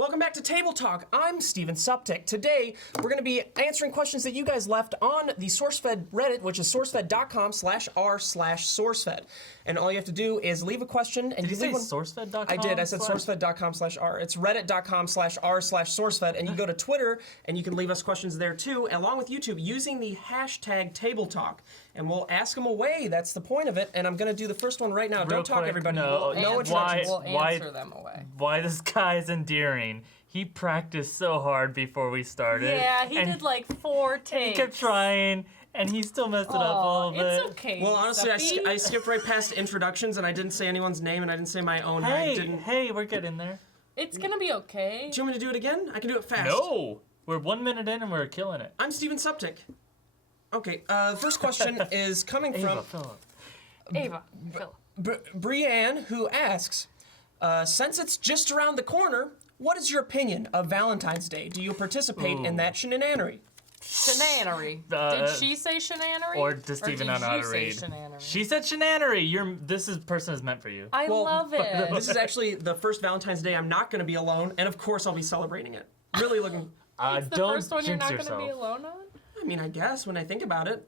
Welcome back to Table Talk. I'm Steven Suptic. Today, we're going to be answering questions that you guys left on the SourceFed Reddit, which is sourcefed.com/r/sourcefed. And all you have to do is leave a question. And Did you say sourcefed.com? I did. I said sourcefed.com/r. It's reddit.com/r/sourcefed. And you go to Twitter, and you can leave us questions there too, along with YouTube, using the hashtag Table Talk. And we'll ask them away. That's the point of it. And I'm going to do the first one right now. Don't talk, everybody. No introductions. We'll answer them away. Why this guy is endearing? He practiced so hard before we started. Yeah, he did like 4 takes. He kept trying, and he still messed it up a little bit. It's okay. Well, honestly, I skipped right past introductions, and I didn't say anyone's name, and I didn't say my own. Hey, we're getting there. It's gonna be okay. Do you want me to do it again? I can do it fast. No, we're 1 minute in, and we're killing it. I'm Steven Suptic. Okay, the first question is coming from Ava, Brianne, who asks, since it's just around the corner, what is your opinion of Valentine's Day? Do you participate in that shenanery? shenanery. Did she say shenanery? Or does Steven not know how to read? She said shenanery. This person is meant for you. I love it. This is actually the first Valentine's Day I'm not going to be alone, and of course I'll be celebrating it. Really looking. It's the don't first one you're jinx not going to be yourself. alone on? I mean, I guess when I think about it.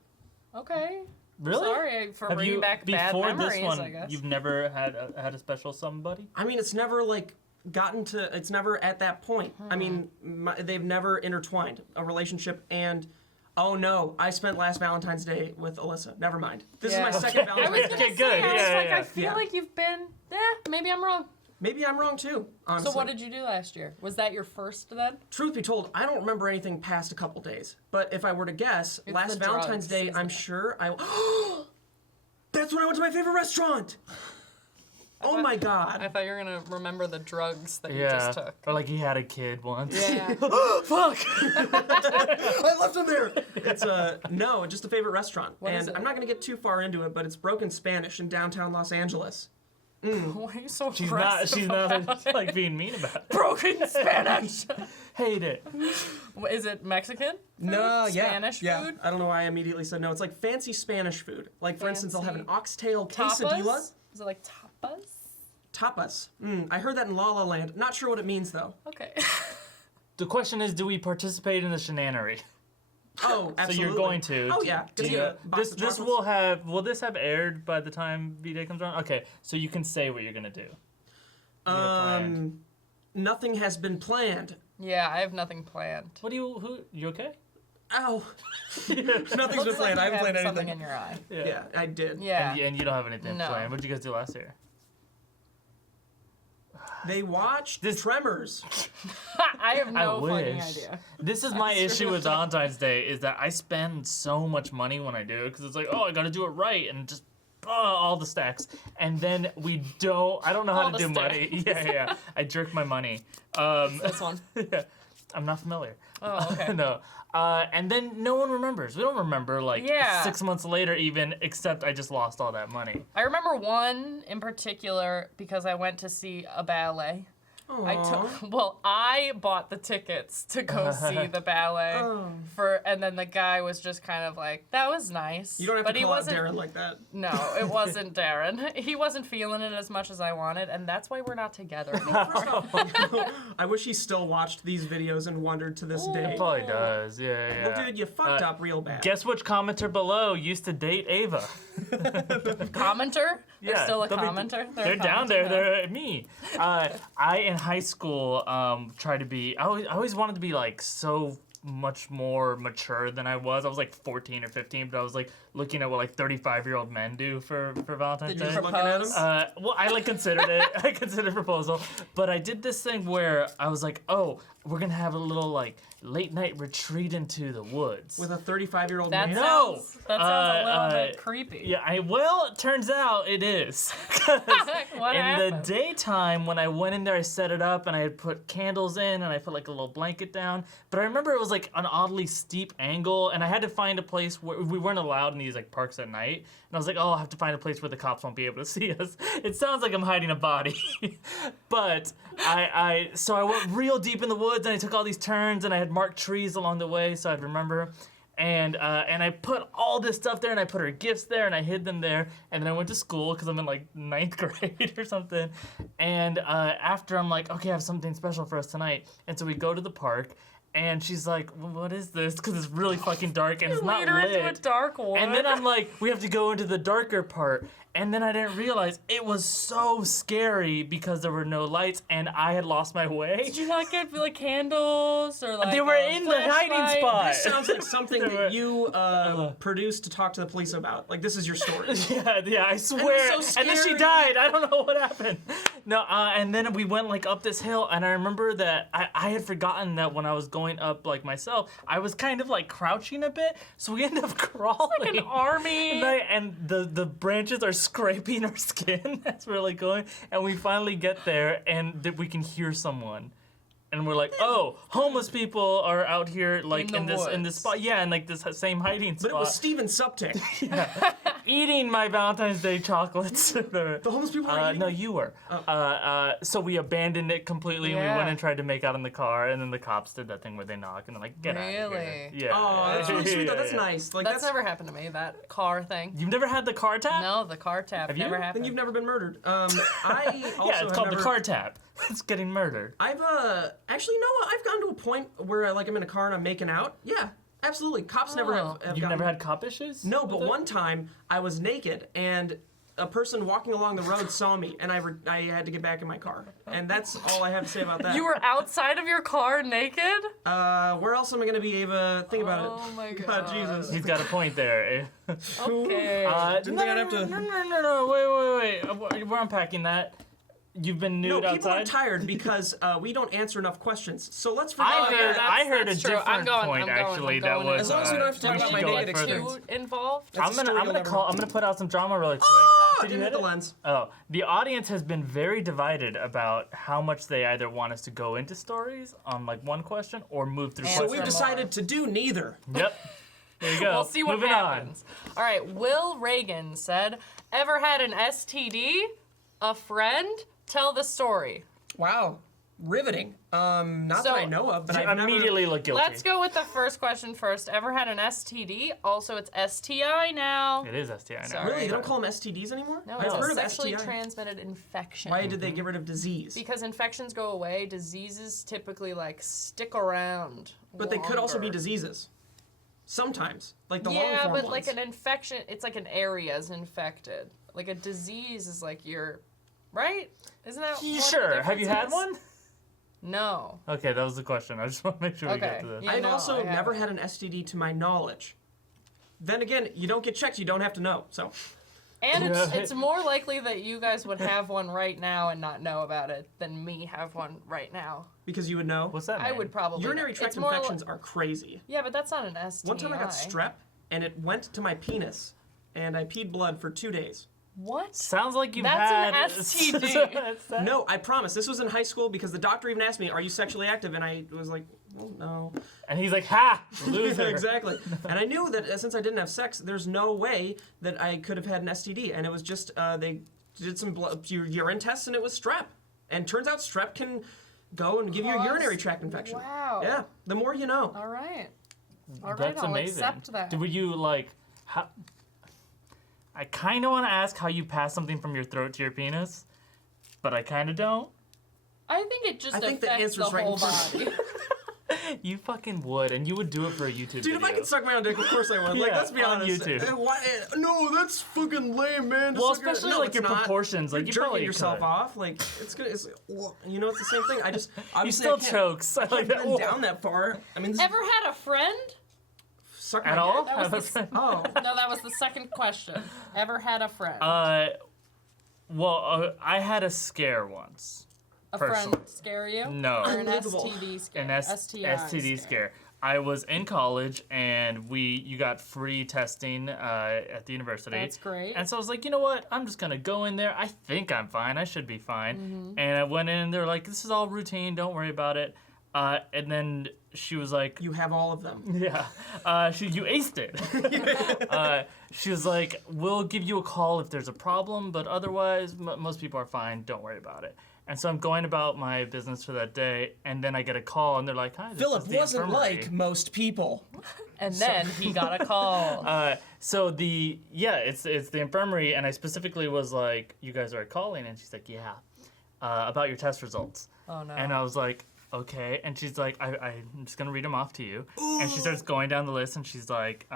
Okay. Really? Sorry for Have bringing you, back bad before memories, this one, I guess. you've never had a special somebody? I mean, it's never like it's never at that point. I mean, they've never intertwined a relationship and, oh no, I spent last Valentine's Day with Alyssa. Never mind. This is my second I Valentine's was Day. gonna say, Yeah. I feel like you've been, maybe I'm wrong. Maybe I'm wrong too, honestly. So what did you do last year? Was that your first then? Truth be told, I don't remember anything past a couple days. But if I were to guess, It's last the Valentine's drugs, Day, isn't I'm it? sure I... That's when I went to my favorite restaurant! Oh my god. I thought you were gonna remember the drugs that you Yeah. just took. Or like he had a kid once. Yeah. Fuck! I left him there! It's no, just a favorite restaurant. What is And it? I'm not gonna get too far into it, but it's Broken Spanish in downtown Los Angeles. Why are you so She's aggressive not about it? like being mean about it. Broken Spanish. Hate it. Is it Mexican? No, food? yeah. Spanish yeah. food? I don't know why I immediately said no. It's like fancy Spanish food. Like, for instance, they'll have an Fancy. oxtail quesadilla. Tapas? Is it like tapas? Tapas. I heard that in La La Land. Not sure what it means, though. Okay. The question is, do we participate in the shenanery? Oh, absolutely. So you're going to. Oh, yeah. Do Get you- you a box of this chocolates. will this have aired by the time V-Day comes around? Okay, so you can say what you're gonna do. Nothing has been planned. Yeah, I have nothing planned. You okay? Ow. Nothing's been planned. I haven't planned something anything. in your eye. Yeah, I did. Yeah. And you don't have anything No. planned. What did you guys do last year? They watched Tremors. I have no fucking wish. idea. This is my issue with Valentine's Day is that I spend so much money when I do it because it's like, oh, I got to do it right and just all the stacks. And then I don't know how All to the do money. Yeah. I jerk my money. This one. Yeah. I'm not familiar. Oh, okay. No. And then no one remembers. We don't remember like Yeah. 6 months later even, except I just lost all that money. I remember one in particular because I went to see a ballet. I bought the tickets to go see the ballet and then the guy was just kind of like, that was nice. You don't have but to he call out wasn't, Darren like that. No, it wasn't Darren. He wasn't feeling it as much as I wanted, and that's why we're not together anymore. I wish he still watched these videos and wondered to this day. Probably does. Yeah. Well, dude, you fucked up real bad. Guess which commenter below used to date Ava? Commenter? They're Yeah, still a they'll be- commenter? They're a down commenter there. now. They're me. I in high school tried to be. I always wanted to be like so much more mature than I was. I was like 14 or 15, but I was like looking at what like 35-year-old men do for Valentine's Did Day. you Looking at propose? him? Well, I like considered it. I considered proposal, but I did this thing where I was like, oh, we're gonna have a little like late night retreat into the woods. With a 35-year-old That man? No. sounds a little bit creepy. Yeah, well, it turns out it is. What In the happened? daytime, when I went in there, I set it up and I had put candles in and I put like a little blanket down. But I remember it was like an oddly steep angle and I had to find a place where we weren't allowed in these like parks at night. And I was like, oh, I'll have to find a place where the cops won't be able to see us. It sounds like I'm hiding a body. But so I went real deep in the woods and I took all these turns and I had marked trees along the way so I'd remember. And I put all this stuff there, and I put her gifts there, and I hid them there. And then I went to school because I'm in like 9th grade or something. And after I'm like, okay, I have something special for us tonight. And so we go to the park, and she's like, what is this? Because it's really fucking dark and it's not Lead her lit. into a dark one. And then I'm like, we have to go into the darker part. And then I didn't realize it was so scary because there were no lights and I had lost my way. Did you not get like candles or like? They were in the hiding flashlight? spot. This sounds like something that you produced to talk to the police about. Like, this is your story. Yeah, I swear. so And then she scary. died. I don't know what happened. No, and then we went like up this hill, and I remember that I had forgotten that when I was going up like myself, I was kind of like crouching a bit, so we ended up crawling. Like an army. And the branches are scraping our skin. That's really going. And we finally get there, and we can hear someone. And we're like, oh, homeless people are out here like In the in this woods. spot. Yeah, in like this same hiding But spot. it was Steven Suptic. Eating my Valentine's Day chocolates. The homeless people were eating No, it? you were. So we abandoned it completely, and we Yeah. went and tried to make out in the car, and then the cops did that thing where they knock and they're like, get out of here. Really? Yeah. Oh, that's really sweet, though. That's Yeah. nice. Like, That's never happened to me. That car thing. You've never had the car tap? No, the car tap Have you? never Then happened. Then you've never been murdered. I also Yeah, it's have called never, the car tap. It's getting murdered. I've actually no, I've gotten to a point where like I'm in a car and I'm making out. Yeah, absolutely. Cops never have You've gotten- never had cop issues? No, but with it? one time I was naked and a person walking along the road saw me and I had to get back in my car. And that's all I have to say about that. You were outside of your car naked? Where else am I gonna be, Ava? Think about it. Oh my God, God. Jesus. He's got a point there. Okay. Didn't think I'd have to- No, wait. We're unpacking that. You've been No, nude people are outside? tired because we don't answer enough questions. So let's forget about that. I heard a that's true. different I'm going, point I'm going, actually I'm that going. was. As long as we don't have to talk we about should my go naked further. experience. Too involved? That's I'm a gonna story you'll never- I'm gonna put out some drama really quick. Oh, Did you didn't hit hit the it? lens. Oh, the audience has been very divided about how much they either want us to go into stories on like one question or move through And So questions. we've decided to do neither. Yep. There you go. We'll see what Moving happens. All right, Will Reagan said, ever had an STD? A friend? Tell the story. Wow, riveting. Not So- that I know of, but on. I've Immediately look guilty. Let's go with the first question first. Ever had an STD? Also, it's STI now. It is STI now. Sorry. Really, they don't call them STDs anymore. No, I've it's heard a of sexually STI. transmitted infection. Why did they get rid of disease? Because infections go away, diseases typically like stick around. But they could also be longer. diseases. Sometimes, like the Yeah, long-form but ones. like an infection, it's like an area is infected. Like a disease is like your, right? Isn't that what the Sure. Have you had difference is? one? No. Okay, that was the question. I just want to make sure we Okay. get to this. Yeah. I've no, also I never haven't. had an STD to my knowledge. Then again, you don't get checked, you don't have to know. So And Yeah. it's more likely that you guys would have one right now and not know about it than me have one right now. because you would know. What's that? I mean? would probably. Urinary tract it's more infections are crazy. Yeah, but that's not an STI. One time I got strep, and it went to my penis, and I peed blood for 2 days. What? Sounds like you've That's had an STD. No, I promise. This was in high school because the doctor even asked me, "Are you sexually active?" And I was like, "Well, no." And he's like, ha, loser. Exactly. And I knew that since I didn't have sex, there's no way that I could have had an STD. And it was just they did some urine tests, and it was strep. And turns out strep can go and give you a Cause- urinary tract infection. Wow. Yeah. The more you know. All right. All right, That's I'll amazing. accept that. Were you like, how? I kind of want to ask how you pass something from your throat to your penis, but I kind of don't. I think it just I think the affects the answer's right whole in front of body. You fucking would, and you would do it for a YouTube Dude, video. if I could suck my own dick, of course I would. Like, Yeah, let's be on honest. YouTube. No, that's fucking lame, man. to Well, suck your- especially no, like it's your not. proportions, like You're you jerking probably yourself could. off. Like, it's good. It's, you know, it's the same thing. I just You obviously still I can't, chokes. I I like can't that. bend down that far. I mean, this Ever had a friend? suck my At all? dick? That was the Oh, No, that was the second question. Ever had a friend? I had a scare once. a friend personally. scare you? No. Or an Unbelievable. STD scare? An STI STD scare. I was in college, and you got free testing at the university. That's great. And so I was like, you know what? I'm just gonna go in there. I think I'm fine. I should be fine. Mm-hmm. And I went in, and they're like, this is all routine. Don't worry about it. And then she was like, you have all of them. yeah, you aced it. She was like, we'll give you a call if there's a problem, but otherwise, most people are fine. Don't worry about it. And so I'm going about my business for that day, and then I get a call, and they're like, "Hi, this Philip is the wasn't infirmary." like most people. And then he got a call. It's the infirmary, and I specifically was like, "You guys are calling," and she's like, "Yeah, about your test results." Oh no. And I was like, "Okay," and she's like, I'm just gonna read them off to you." And she starts going down the list, and she's like,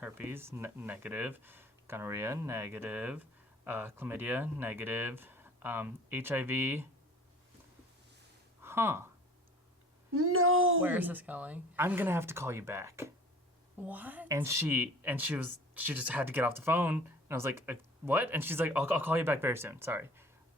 herpes negative, gonorrhea negative, chlamydia negative, HIV. Huh. No. Where is this going? I'm gonna have to call you back. What? And she just had to get off the phone, and I was like, what? And she's like, I'll call you back very soon. Sorry.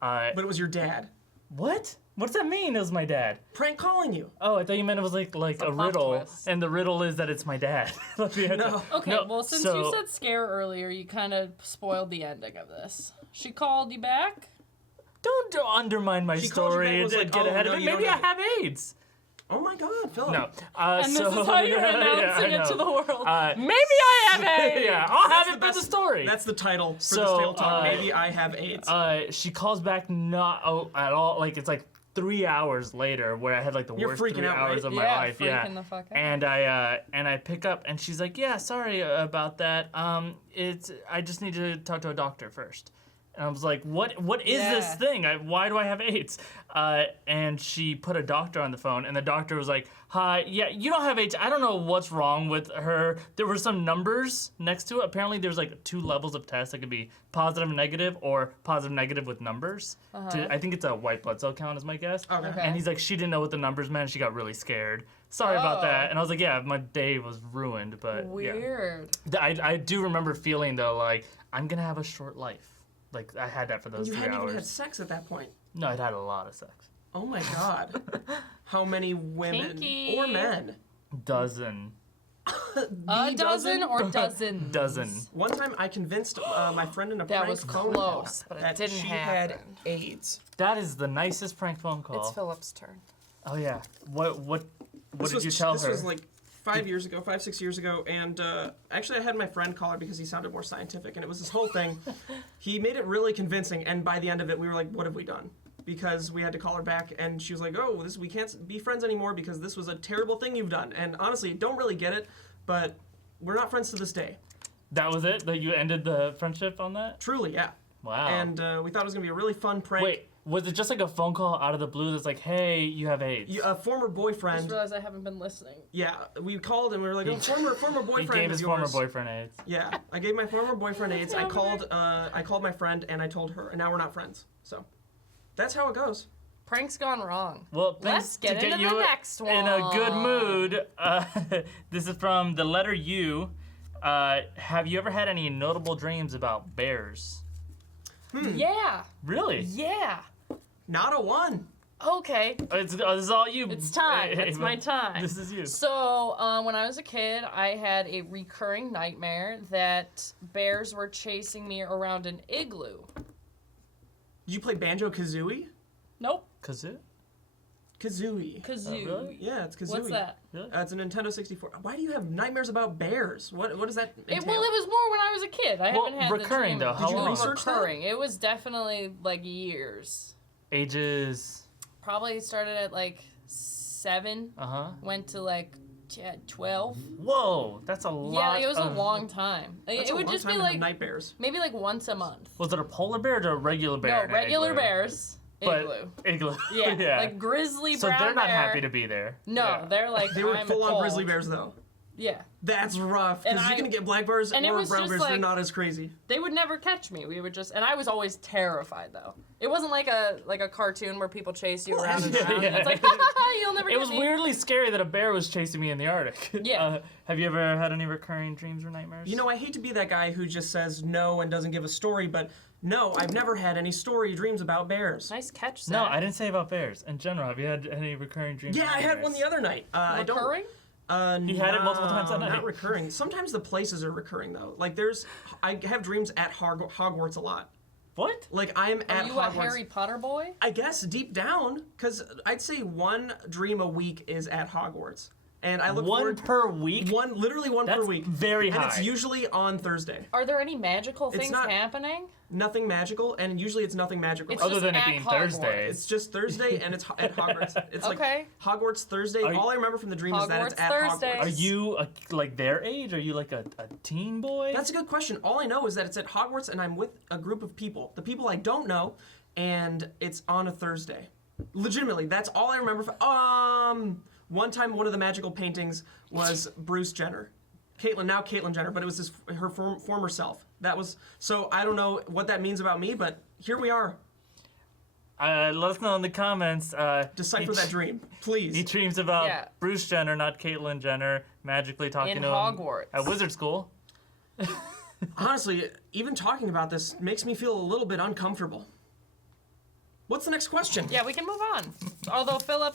But it was your dad. What? What does that mean? It was my dad. Prank calling you. Oh, I thought you meant it was like a plot riddle, twist. and the riddle is that it's my dad. No. Okay, No, well, since so- you said scare earlier, you kind of spoiled the ending of this. She called you back? Don't undermine my She called you back story and and was like, get "Oh, ahead no, of it. you Maybe don't I have AIDS. Oh my God, Philip. No. And this is how you're announcing it to the world. Maybe I have AIDS! Yeah, I'll have it for That's the story. That's the title for So, this table talk. uh, Maybe I have AIDS. She calls back not at all. Like it's like 3 hours later, where I had like the You're worst freaking 3 out, hours right? of my Yeah, life. Yeah. freaking the fuck out. And I pick up, and she's like, "Yeah, sorry about that. I just need to talk to a doctor first." And I was like, "What is this Yeah. thing? Why do I have AIDS?" And she put a doctor on the phone, and the doctor was like, "Hi, yeah, you don't have AIDS. I don't know what's wrong with her. There were some numbers next to it. Apparently, there's like 2 levels of tests. It could be positive and negative, or positive and negative with numbers. I think it's a white blood cell count, is my guess." Okay. And he's like, she didn't know what the numbers meant. She got really scared. Sorry about that. Oh. And I was like, yeah, my day was ruined. But yeah. Weird. I do remember feeling though, like I'm gonna have a short life. Like I had that for those You 3 hadn't hours. even had sex at that point. No, I'd had a lot of sex. Oh my God. How many women Kinky. or men? Dozen. A dozen dozen? or dozens? Dozen. One time I convinced my friend in a That prank was phone close, call but it that didn't she happen. had AIDS. That is the nicest prank phone call. It's Philip's turn. Oh yeah. What This did was, you tell this her? was like 6 years ago, and actually I had my friend call her because he sounded more scientific, and it was this whole thing. He made it really convincing, and by the end of it, we were like, what have we done? Because we had to call her back, and she was like, oh, we can't be friends anymore because this was a terrible thing you've done. And honestly, don't really get it, but we're not friends to this day. That was it? That you ended the friendship on that? Truly, yeah. Wow. And we thought it was going to be a really fun prank. Wait, was it just like a phone call out of the blue that's like, hey, you have AIDS? A former I just boyfriend. realized I haven't been listening. Yeah, we called and we were like, oh, former boyfriend He gave of his yours. former boyfriend AIDS. Yeah, I gave my former boyfriend AIDS. I called my friend and I told her, and now we're not friends. So that's how it goes. Prank's gone wrong. Well, Let's things get to into get the you next in a good one. mood. This is from the letter U. Have you ever had any notable dreams about bears? Yeah. Really? Yeah. Not a one. Okay. This is all you. It's time. It's my time. This is you. So, when I was a kid, I had a recurring nightmare that bears were chasing me around an igloo. Did you play Banjo-Kazooie? Nope. Kazoo? Kazooie. Kazoo. really? Yeah, it's Kazooie. What's that? Really? It's a Nintendo 64. Why do you have nightmares about bears? What does that entail? Well, it was more when I was a kid. I Well, haven't had recurring, the though. dream. How Did you long? research that? Recurring. It was definitely like years. Ages. Probably started at like 7, went to like 12. Whoa, that's a lot. Yeah, it was a of- long time. That's It a would long just time be to have like night bears. maybe like once a month. Was it a polar bear or a regular bear? No, in an regular igloo? bears. Igloo. But igloo. Yeah, like grizzly So brown they're not bear. happy to be there. No, Yeah. they're like They were I'm full-on cold. grizzly bears, though. Yeah, That's rough, And because you I- can get black bears and it or was brown just bears. They're like- not as crazy. they would never catch me. We would just, and I was always terrified though. It wasn't like a cartoon where people chase you around and Yeah, around. yeah. It's like you'll never It get was me. weirdly scary that a bear was chasing me in the Arctic. Yeah. Have you ever had any recurring dreams or nightmares? You know, I hate to be that guy who just says no and doesn't give a story, but no, I've never had any story dreams about bears. Nice catch, Zach. No, I didn't say about bears. In general, have you had any recurring dreams? Yeah, or I had one nightmares? the other night. I don't. Recurring? You had it multiple times that No, night. Not recurring. Sometimes the places are recurring though. Like I have dreams at Hogwarts a lot. What? Like I'm Are at you Hogwarts. a Harry Potter boy? I guess deep down, because I'd say one dream a week is at Hogwarts, And I look One forward per week? literally one per That's week. very And high. it's usually on Thursday. Are there any magical things not- happening? Nothing magical, and usually it's nothing magical. It's Other just than it at being Hogwarts. Thursday. It's just Thursday, and it's at Hogwarts. It's Okay. like Hogwarts Thursday. Are you- All I remember from the dream is that it's Hogwarts at Thursday. Are Hogwarts. you like their age? Are you like a teen boy? That's a good question. All I know is that it's at Hogwarts, and I'm with a group of people. The people I don't know, and it's on a Thursday. Legitimately, that's all I remember. One time, one of the magical paintings was Bruce Jenner. Caitlyn Jenner, but it was her former self. That was, so I don't know what that means about me, but here we are. Let us know in the comments. Decipher that dream, please. He dreams about Yeah. Bruce Jenner, not Caitlyn Jenner, magically talking In to him Hogwarts. at wizard school. Honestly, even talking about this makes me feel a little bit uncomfortable. What's the next question? Yeah, we can move on. Although, Philip,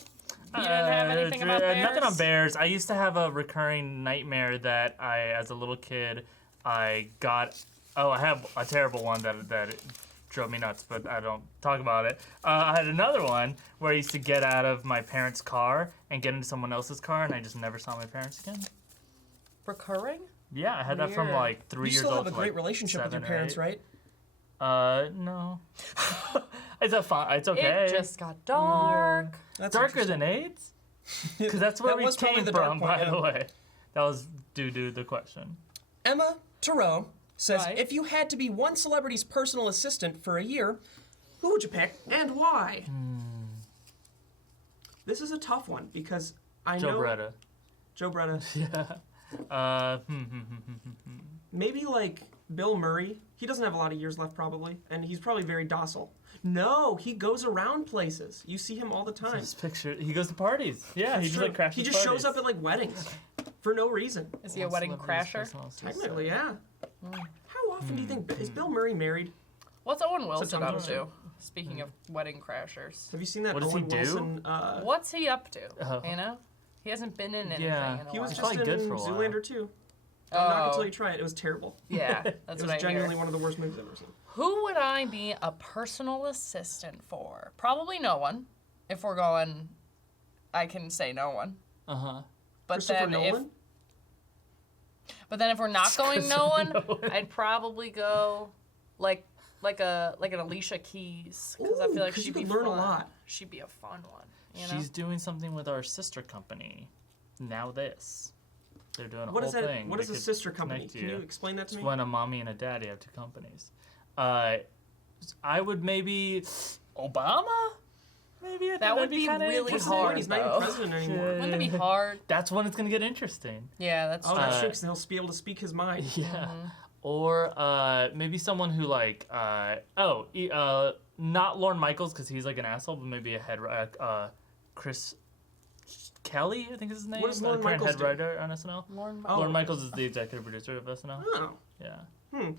you didn't have anything about bears? Nothing on bears. I used to have a recurring nightmare that as a little kid, I got. Oh, I have a terrible one that drove me nuts, but I don't talk about it. I had another one where I used to get out of my parents' car and get into someone else's car, and I just never saw my parents again. Recurring? Yeah, I had that from Weird. like 3 You years still old. have a to, great like, relationship with your 7 or parents, 8. right? No. It's okay. It just got dark. That's Darker than AIDS? Because that's where That we was probably came the dark from, point, by yeah. the way. That was due to the question. Emma Tarot says, Right. if you had to be one celebrity's personal assistant for a year, who would you pick and why? This is a tough one because I Joe know Bretta. Joe Bretta. Yeah. Maybe like Bill Murray. He doesn't have a lot of years left probably, and he's probably very docile. No, he goes around places. You see him all the time. This picture, he goes to parties. Yeah, he It's just true. like crashes He just shows parties. up at like weddings for no reason. Is he a wedding crasher? Technically, yeah. How often do you think is Bill Murray married? What's Owen Wilson Such a up notion. to? Speaking of wedding crashers. Have you seen that What does he Owen do? Wilson? What's he up to? Oh. You know? He hasn't been in anything Yeah. in a He was while. just probably in good for a while. Zoolander 2. Knock Oh, until you try it. It was terrible. yeah, It that's was what I genuinely hear. one of the worst movies I've ever seen. Who would I be a personal assistant for? Probably no one. If we're going, I can say no one. Uh-huh. But Christopher then Nolan? if we're not going no one, Nolan. I'd probably go like an Alicia Keys because I Ooh, feel like 'cause she'd you be could learn a fun. lot. She'd be a fun one. You know? She's doing something with our sister company. Now this. They're doing a What whole is that? thing. What that is a could sister company? connect Can you explain that to It's me? when a mommy and a daddy have 2 companies. I would maybe Obama. Maybe I think That would that'd be kinda really What's interesting. he doing? hard, He's not though. even president anymore. Yeah. Wouldn't it be hard? That's when it's gonna get interesting. Yeah, that's Oh, true. that's true, because he'll be able to speak his mind. Yeah. Or maybe someone who like not Lorne Michaels because he's like an asshole, but maybe a head Chris Kelly, I think is his name. What does Lorne current Michaels head do? writer on SNL. Lorne Oh. Lorne Michaels is the executive producer of SNL. Oh. Yeah. I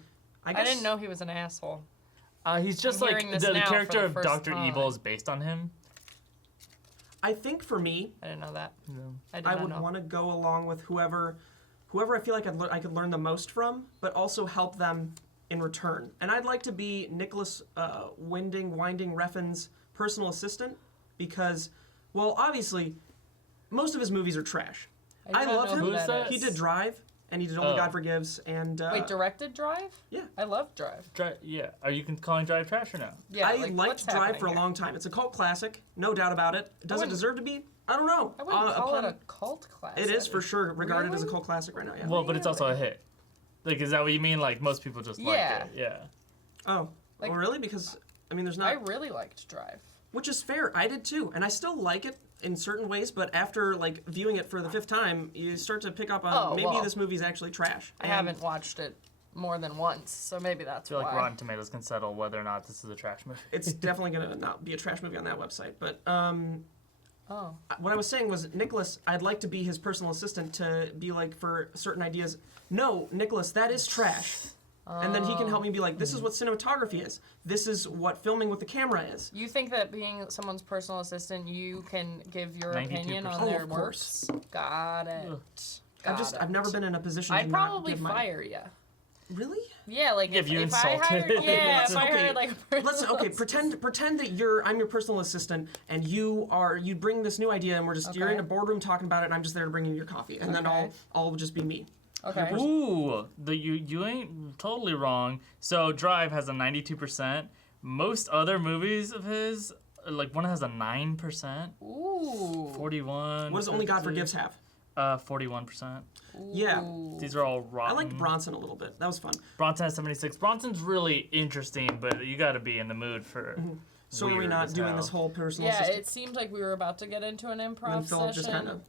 I didn't know he was an asshole. He's just I'm like hearing this the now for character the of first Dr. time. Evil is based on him. I think for me, I didn't know that. I did I not would know. want to go along with whoever I feel like I could learn the most from, but also help them in return. And I'd like to be Nicholas Winding Refn's personal assistant because, well, obviously, most of his movies are trash. I do I not love know him. who Who's that? He is. did Drive, and he did Only Oh. God Forgives, and Wait, directed Drive? yeah. I love Drive. Yeah. Are you calling Drive trash or no? Yeah, I like, liked what's Drive happening for a here? long time. It's a cult classic, no doubt about it. Does it wouldn't- deserve to be? I don't know. I wouldn't call Upon- it a cult classic. It is for sure regarded as a Really? cult classic right now. Yeah. Well, but it's also a hit. Like, is that what you mean? Like, most people just Yeah. liked it. Yeah. Oh, Like- well, really? Because I mean, there's I not. really liked Drive. Which is fair. I did too, and I still like it in certain ways. But after like viewing it for the 5th time, you start to pick up on Oh, maybe well. this movie's actually trash. I And haven't watched it more than once, so maybe that's I feel like why. Rotten Tomatoes can settle whether or not this is a trash movie. It's definitely gonna not be a trash movie on that website. But Oh. what I was saying was, Nicholas, I'd like to be his personal assistant to be like for certain ideas. No, Nicholas, that is trash. And then he can help me be like, this is what cinematography is. This is what filming with the camera is. You think that being someone's personal assistant, you can give your 92%. opinion on Oh, their of course. works? Got it. I've never been in a position I'd to not probably give my... fire you. Really? Yeah, like If you if I hired, insulted. yeah, if I Okay, hired like a personal pretend that I'm your personal assistant, and you bring this new idea, and you're Okay. in a boardroom talking about it, and I'm just there to bring you your coffee, and then Okay. I'll just be me. Okay. Ooh, you ain't totally wrong. So Drive has a 92%. Most other movies of his, like one has a 9%, Ooh. 41. What does Only God 52, Forgives have? 41%. Yeah. These are all rotten. I liked Bronson a little bit. That was fun. Bronson has 76. Bronson's really interesting, but you got to be in the mood for. So are we weird not as doing hell. this whole personal Yeah, assistant? it seemed like we were about to get into an improv And Philip session. just kind of.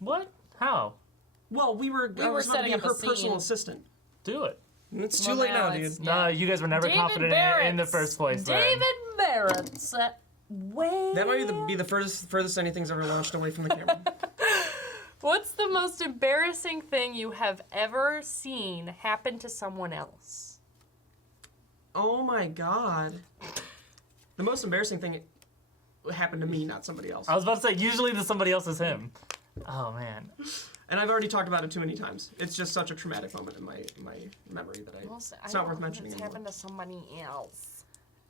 What? How? Well, I were was about to setting be up a her personal scene. assistant. Do it. It's too Well, late now now, it's- dude. Yeah. No, you guys were never David confident in the first place. then. David Barrett's way. That might be the furthest anything's ever launched away from the camera. What's the most embarrassing thing you have ever seen happen to someone else? Oh my god. The most embarrassing thing happened to me, not somebody else. I was about to say, usually the somebody else is him. Oh, man. And I've already talked about it too many times. It's just such a traumatic moment in my memory that it's not worth mentioning That's anymore. happened to somebody else.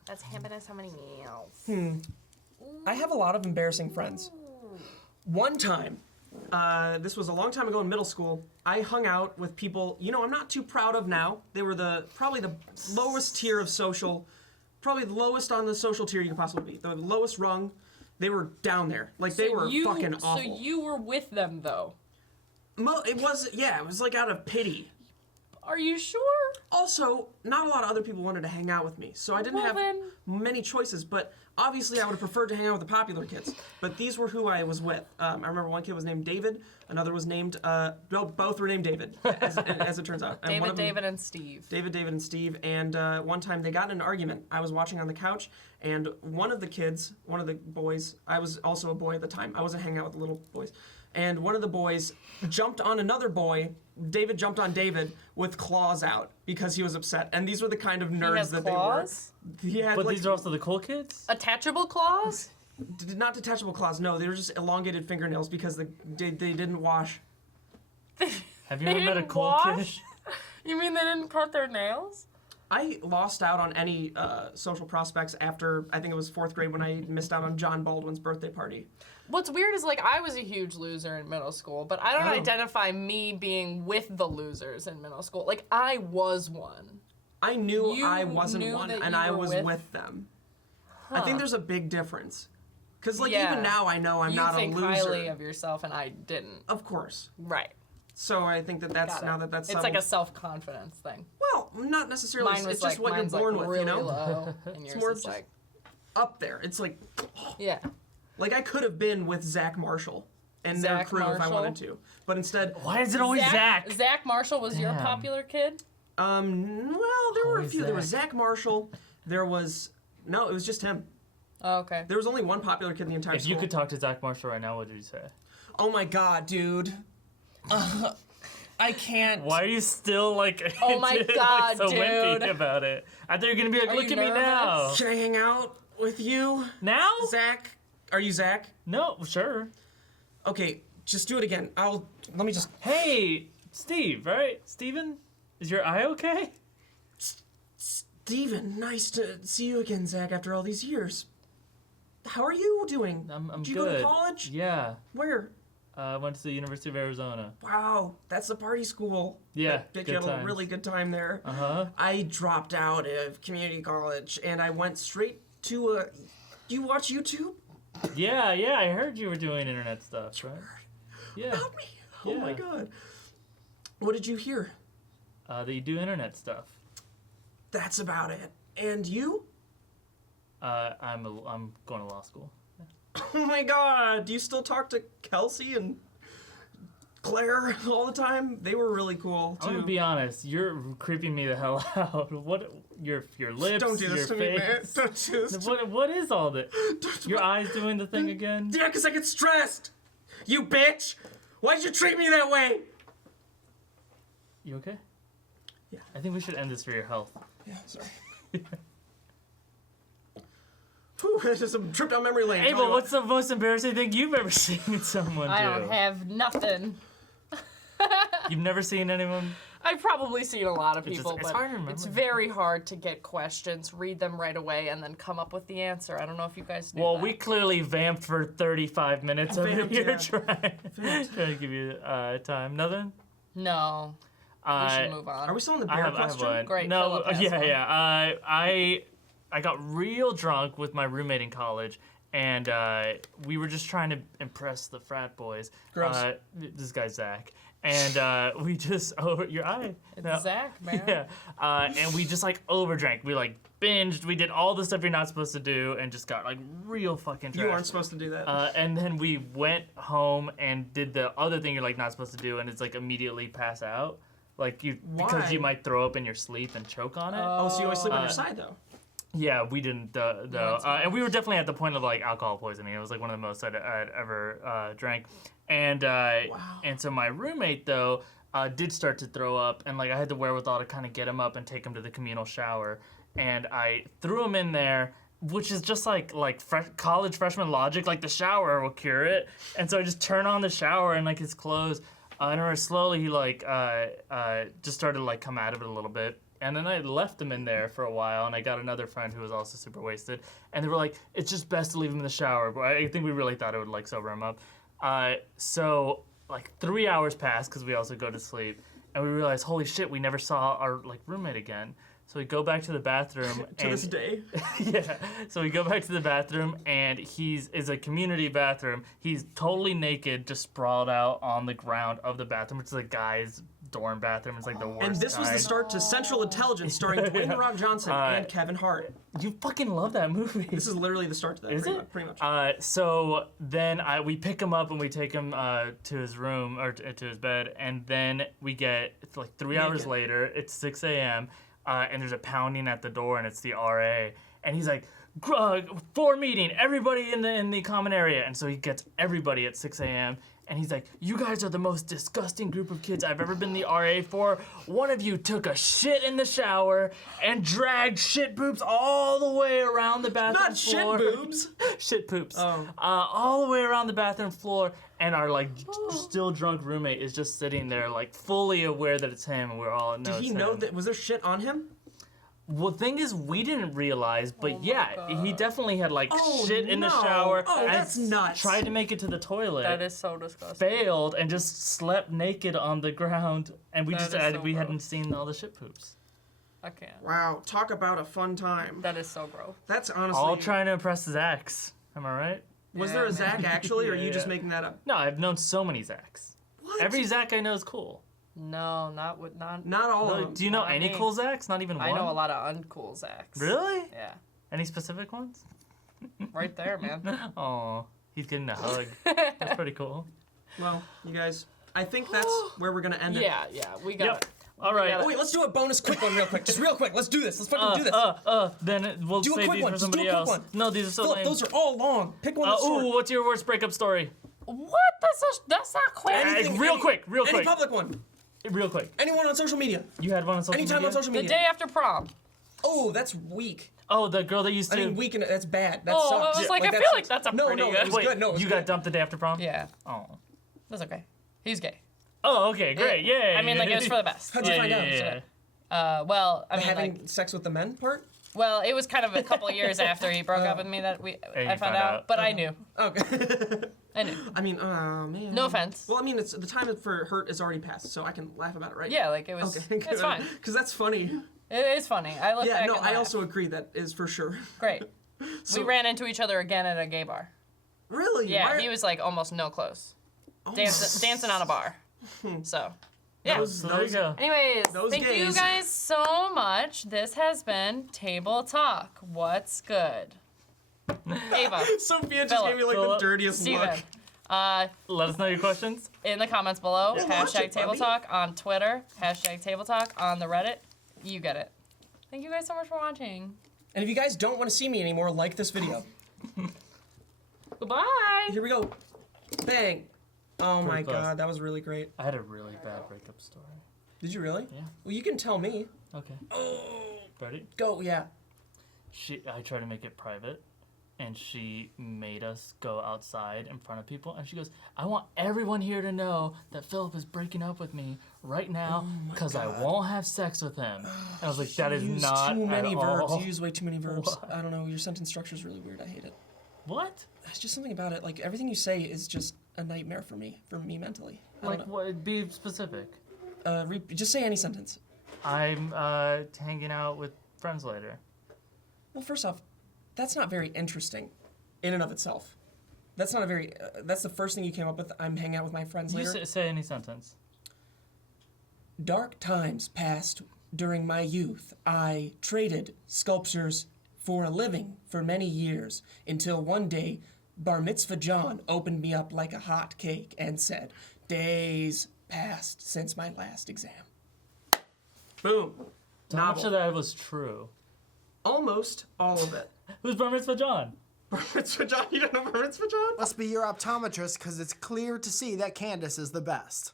That's happened to somebody else. I have a lot of embarrassing friends. One time, this was a long time ago in middle school, I hung out with people, I'm not too proud of now. They were probably the lowest tier of social, probably the lowest on the social tier you could possibly be. The lowest rung. They were down there. Like, they were fucking awful. So you were with them, though? It was like out of pity. Are you sure? Also, not a lot of other people wanted to hang out with me, so I didn't Well, have then- many choices, but obviously I would have preferred to hang out with the popular kids. But these were who I was with. I remember one kid was named David, another was named, both were named David, as it turns out. And one of them- David, and Steve. David, and Steve, and one time they got in an argument. I was watching on the couch, and one of the boys, I was also a boy at the time, I wasn't hanging out with the little boys, and one of the boys jumped on another boy. David jumped on David with claws out because he was upset. And these were the kind of nerds has that claws? they were. He had But like, these are also the cool kids? Attachable claws? not detachable claws, no, they were just elongated fingernails because they didn't wash. Have you They ever met a didn't cool kid? wash? You mean they didn't cut their nails? I lost out on any social prospects after, I think it was 4th grade when I missed out on John Baldwin's birthday party. What's weird is, like, I was a huge loser in middle school, but I don't Oh. identify me being with the losers in middle school. Like, I was one. I knew You I wasn't knew one, that and you I were was with- with them. I think there's a big difference. Because, like, Yeah. even now I know I'm You not a think loser. highly of yourself, and I didn't. Of course. Right. So I think that's, Got it. now that that's It's settled. like a self-confidence thing. Well, not necessarily. Mine was it's just like, what you're mine's born like with, really you know? low, and yours more is just- like, Up there. It's like yeah. I could have been with Zach Marshall and their Zach crew if I Marshall? wanted to. But instead, Why is it always Zach? Zach Marshall was your Damn. popular kid? well, there were a Always few. There was Zach. Zach Marshall. There was it was just him. Oh, okay. There was only one popular kid in the entire If school. you could talk to Zach Marshall right now, what would you say? Oh my god, dude. I can't. Why are you still like? Oh my God, so wimpy dude. about it? I thought you were gonna be like, Are look you at me now. nervous? Can I hang out with you, Now? Zach? Are you Zach? No, sure. Okay, just do it again. Let me just. Hey, Steve, right? Steven? Is your eye okay? Steven, nice to see you again, Zach, after all these years. How are you doing? I'm Did you good. go to college? Yeah. Where? I went to the University of Arizona. Wow, that's the party school. Yeah, Bet good you had a times. really good time there. Uh-huh. I dropped out of community college and I went straight to you watch YouTube? Yeah, I heard you were doing internet stuff, right? Yeah. About me. Oh my Yeah. god. What did you hear? That you do internet stuff. That's about it. And you? I'm going to law school. Oh my god. Do you still talk to Kelsey and Claire all the time? They were really cool too. I'm gonna be honest. You're creeping me the hell out. What? Your lips? Don't do this your to me, man. face? Don't do this to me. What is all that? Your eyes doing the thing again? Yeah, because I get stressed. You bitch. Why'd you treat me that way? You okay? Yeah. I think we should end this for your health. Yeah, sorry. Whew, it's just a trip down memory lane. Abel, what's the most embarrassing thing you've ever seen someone do? I don't have nothing. You've never seen anyone? I've probably seen a lot of It's people, just- it's but hard to remember. it's very hard to get questions, read them right away, and then come up with the answer. I don't know if you guys do Well, that. we clearly vamped for 35 minutes over Vamped, here yeah. trying to give you time. Nothing? No. We should move on. Are we still in the I bear have question? one. Great, No, Filup has yeah, one. yeah. I got real drunk with my roommate in college, and we were just trying to impress the frat boys. Gross. This guy's Zach. And we just over your eye. It's Zach, man. Yeah. And we just like overdrank. We like binged. We did all the stuff you're not supposed to do, and just got like real fucking trashed. You aren't supposed to do that. And then we went home and did the other thing you're like not supposed to do, and it's like immediately pass out, like you because Why? you might throw up in your sleep and choke on it. Oh, so you always sleep on your side, though. Yeah, we didn't though, that's fine. and we were definitely at the point of like alcohol poisoning. It was like one of the most I'd ever drank, and and so my roommate though did start to throw up, and like I had the wherewithal to kind of get him up and take him to the communal shower, and I threw him in there. Which is just like college freshman logic, like the shower will cure it, and so I just turn on the shower and like his clothes, and then slowly he like just started to like come out of it a little bit. And then I left him in there for a while, and I got another friend who was also super wasted. And they were like, it's just best to leave him in the shower. But I think we really thought it would like sober him up. So like 3 hours passed because we also go to sleep. And we realized, holy shit, we never saw our like roommate again. So we go back to the bathroom. To this day. Yeah. So we go back to the bathroom, and it's a community bathroom. He's totally naked, just sprawled out on the ground of the bathroom, which is a guy's dorm bathroom. It's like the worst And this was the kind. start to Central Intelligence, starring Dwayne The Rock Johnson and Kevin Hart. You fucking love that movie. This is literally the start to that. Is pretty it? Much, pretty much. So then we pick him up and we take him to his room or to his bed, and then we get it's like 3 hours Naked. later. It's 6 a.m. And there's a pounding at the door, and it's the RA, and he's like, "For meeting, everybody in the common area." And so he gets everybody at 6 a.m. And he's like, "You guys are the most disgusting group of kids I've ever been the RA for. One of you took a shit in the shower and dragged shit poops all the way around the bathroom Not shit floor." boobs. Shit poops. Oh. All the way around the bathroom floor. And our like still drunk roommate is just sitting there like fully aware that it's him, and we're all Did he know that? Was there shit on him? Well, the thing is, we didn't realize, but my yeah, he definitely had like Oh, shit in the no. shower. Oh, and that's nuts. Tried to make it to the toilet. That is so disgusting. Failed and just slept naked on the ground, and we That just is so we gross. hadn't seen all the shit poops. I can't. Wow, talk about a fun time. That is so gross. That's honestly. All trying to impress Zax. Am I right? Was Yeah, there a man. Zach actually, or are you just Yeah. making that up? No, I've known so many Zax. What? Every Zack I know is cool. No, not with not. Not all of No, them. do you know Not any me. cool Zacks? Not even one? I know a lot of uncool Zacks. Really? Yeah. Any specific ones? Right there, man. Oh, he's getting a hug. That's pretty cool. Well, you guys, I think that's where we're gonna end it. Yeah, we got Yep. it. All right. gotta- Oh, wait, let's do a bonus quick one real quick. Just real quick. Let's do this. Let's fucking do this. Then we'll Do a save quick these one. for Just do a somebody quick else. one. No, these are so Philip, lame. those are all long. Pick one that's Ooh, short. what's your worst breakup story? What? That's not quick. Anything- real any- quick. Any public one. Real quick. Anyone on social media. You had one on social Anytime media? on social The media. day after prom. Oh, that's weak. Oh, the girl that used to. I mean, weak and that's bad. That Oh, sucks. I was like, I that feel like sucks. that's a no, pretty no, good. it was Wait, good. No, it was you good. got dumped the day after prom? Yeah, Oh. that's okay. He's gay. Oh, okay, great. Yay. I mean, like, it was for the best. How'd you find out? Well, I mean, Having like, sex with the men part? well, it was kind of a couple of years after he broke up with me that I you found out, but I knew. Okay. I knew. I mean, oh man. No offense. Well, I mean, it's the time for hurt is already passed, so I can laugh about it, right? Yeah, like, it was, Okay. it's fine. Because that's funny. It is funny. I look Yeah. back No, and I laugh. also agree that is for sure. Great. So- We ran into each other again at a gay bar. Really? Yeah, Why- he was like almost no clothes. Oh, Dancing on a bar. So, yeah. Those- So there you go. Anyways, Those thank you gays. guys so much. This has been Table Talk. What's good? Ava, Sophia just Philip. gave me like Philip. the dirtiest Steven, look. Let us know your questions. in the comments below, watch hashtag it, Table buddy. Talk on Twitter, hashtag Table Talk on the Reddit. You get it. Thank you guys so much for watching. And if you guys don't want to see me anymore, like this video. Goodbye. Here we go. Bang. Oh my close. god, that was really great. I had a really bad breakup story. Did you really? Yeah. Well, you can tell me. Okay. Oh, Ready? go, yeah. I tried to make it private, and she made us go outside in front of people, and she goes, I want everyone here to know that Filup is breaking up with me right now because I won't have sex with him. And I was like, that is You use not too many at verbs. all. You use way too many verbs. What? I don't know. Your sentence structure is really weird. I hate it. What? There's just something about it. Like, everything you say is just a nightmare for me mentally. I Like, don't know. what? Be specific. Just say any sentence. I'm hanging out with friends later. Well, first off, that's not very interesting in and of itself. That's not a very, that's the first thing you came up with. I'm hanging out with my friends You later. say any sentence. Dark times passed during my youth. I traded sculptures for a living for many years until one day Bar Mitzvah John opened me up like a hot cake and said, days passed since my last exam. Boom. So how much of that was true? Almost all of it. Who's Bar Mitzvah John? Bar Mitzvah John? You don't know Bar Mitzvah John? Must be your optometrist, because it's clear to see that Candace is the best.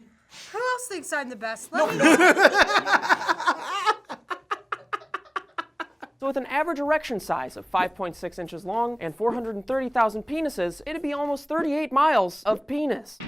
Who else thinks I'm the best? Let me know. So with an average erection size of 5.6 inches long and 430,000 penises, it'd be almost 38 miles of penis.